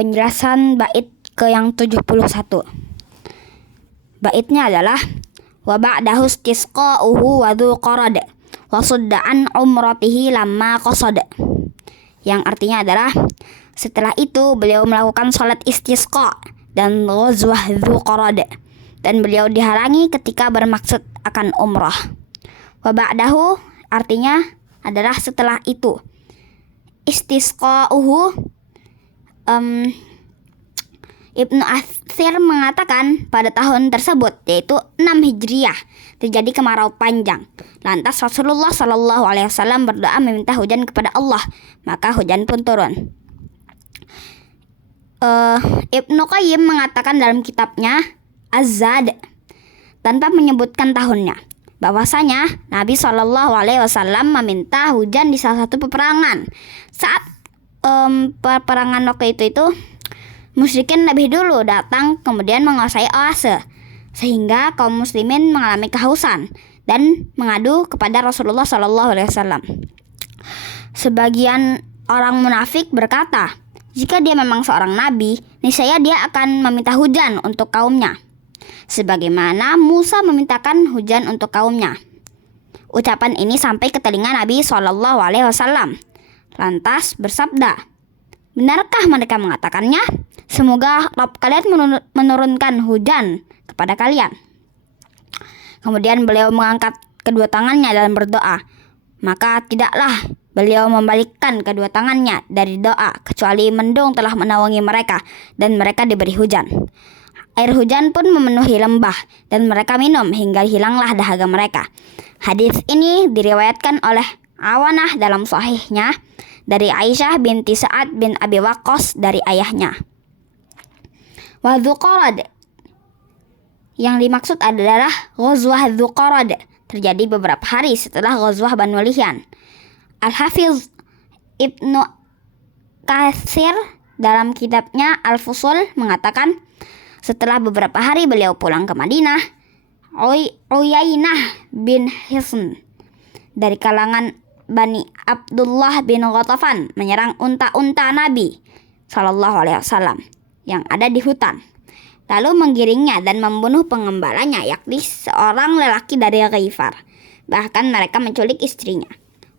Penjelasan bait ke yang 71. Baitnya adalah wa ba'dahu istisqa'uhu wa dhu qarad wa sudda an umratihi lamma qasad. Yang artinya adalah setelah itu beliau melakukan salat istisqa dan ghazwah dhu qarad dan beliau dihalangi ketika bermaksud akan umrah. Wa ba'dahu artinya adalah setelah itu. Istisqa'uhu Ibnu Athir mengatakan pada tahun tersebut, yaitu 6 Hijriah, terjadi kemarau panjang. Lantas Rasulullah SAW berdoa meminta hujan kepada Allah, maka hujan pun turun. Ibnu Qayyim mengatakan dalam kitabnya Az-Zad tanpa menyebutkan tahunnya, bahwasanya Nabi SAW meminta hujan di salah satu peperangan. Saat peperangan waktu itu musyrikin lebih dulu datang kemudian menguasai oase, sehingga kaum muslimin mengalami kehausan dan mengadu kepada Rasulullah SAW. Sebagian orang munafik berkata, jika dia memang seorang nabi, niscaya dia akan meminta hujan untuk kaumnya, sebagaimana Musa memintakan hujan untuk kaumnya. Ucapan ini sampai ke telinga Nabi SAW. Lantas bersabda, benarkah mereka mengatakannya? Semoga Rabb kalian menurunkan hujan kepada kalian. Kemudian beliau mengangkat kedua tangannya dalam berdoa. Maka tidaklah beliau membalikkan kedua tangannya dari doa, kecuali mendung telah menaungi mereka dan mereka diberi hujan. Air hujan pun memenuhi lembah dan mereka minum hingga hilanglah dahaga mereka. Hadis ini diriwayatkan oleh Awanah dalam sahihnya dari Aisyah binti Sa'ad bin Abi Waqqas dari ayahnya. Wa dhu qarad, yang dimaksud adalah ghazwah dhu qarad, terjadi beberapa hari setelah ghazwah Banu Lihyan. Al-Hafiz Ibnu Katsir dalam kitabnya Al-Fusul mengatakan, setelah beberapa hari beliau pulang ke Madinah, Uyainah bin Hisn dari kalangan Bani Abdullah bin Ghatafan menyerang unta-unta Nabi SAW yang ada di hutan, lalu menggiringnya dan membunuh pengembalanya, yakni seorang lelaki dari Ghifar. Bahkan mereka menculik istrinya.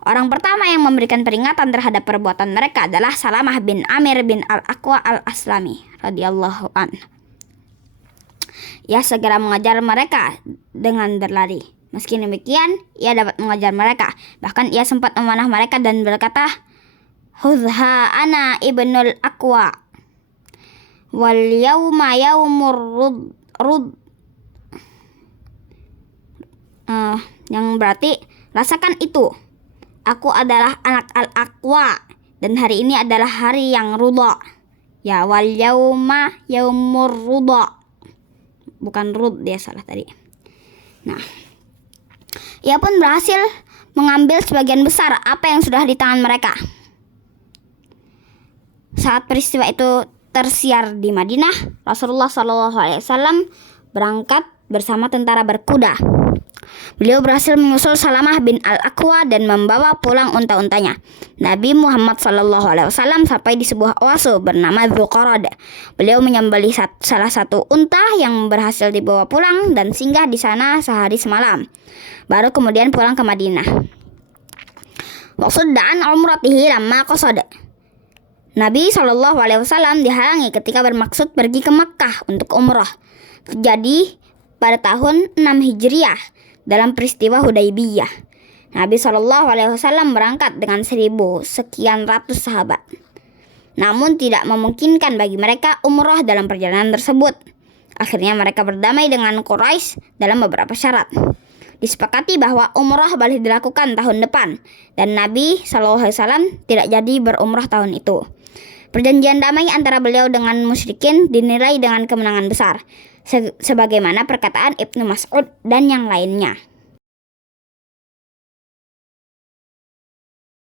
Orang pertama yang memberikan peringatan terhadap perbuatan mereka adalah Salamah bin Amir bin Al-Aqwa Al-Aslami radhiyallahu anhu. Ia segera mengejar mereka dengan berlari. Meski demikian, ia dapat mengejar mereka. Bahkan ia sempat memanah mereka dan berkata, "Hudha ana ibnul Aqwa, wal yauma yaumur rud." Yang berarti, rasakan itu. Aku adalah anak Al-Aqwa dan hari ini adalah hari yang rudha. Ya, wal yauma yaumur rudha. Bukan rud, dia salah tadi. Nah, ia pun berhasil mengambil sebagian besar apa yang sudah di tangan mereka. Saat peristiwa itu tersiar di Madinah, Rasulullah SAW berangkat bersama tentara berkuda. Beliau berhasil menyusul Salamah bin Al-Aqwa dan membawa pulang unta-untanya. Nabi Muhammad SAW sampai di sebuah oase bernama Dhu Qarad. Beliau menyembelih salah satu unta yang berhasil dibawa pulang dan singgah di sana sehari semalam. Baru kemudian pulang ke Madinah. Wa sudda an umratihi lamma qasad. Nabi SAW dihalangi ketika bermaksud pergi ke Makkah untuk umrah. Terjadi pada tahun 6 Hijriah dalam peristiwa Hudaybiyah. Nabi SAW berangkat dengan 1.000 sekian ratus sahabat. Namun tidak memungkinkan bagi mereka umrah dalam perjalanan tersebut. Akhirnya mereka berdamai dengan Quraisy dalam beberapa syarat. Disepakati bahwa umrah boleh dilakukan tahun depan dan Nabi SAW tidak jadi berumrah tahun itu. Perjanjian damai antara beliau dengan musyrikin dinilai dengan kemenangan besar, sebagaimana perkataan Ibnu Mas'ud dan yang lainnya.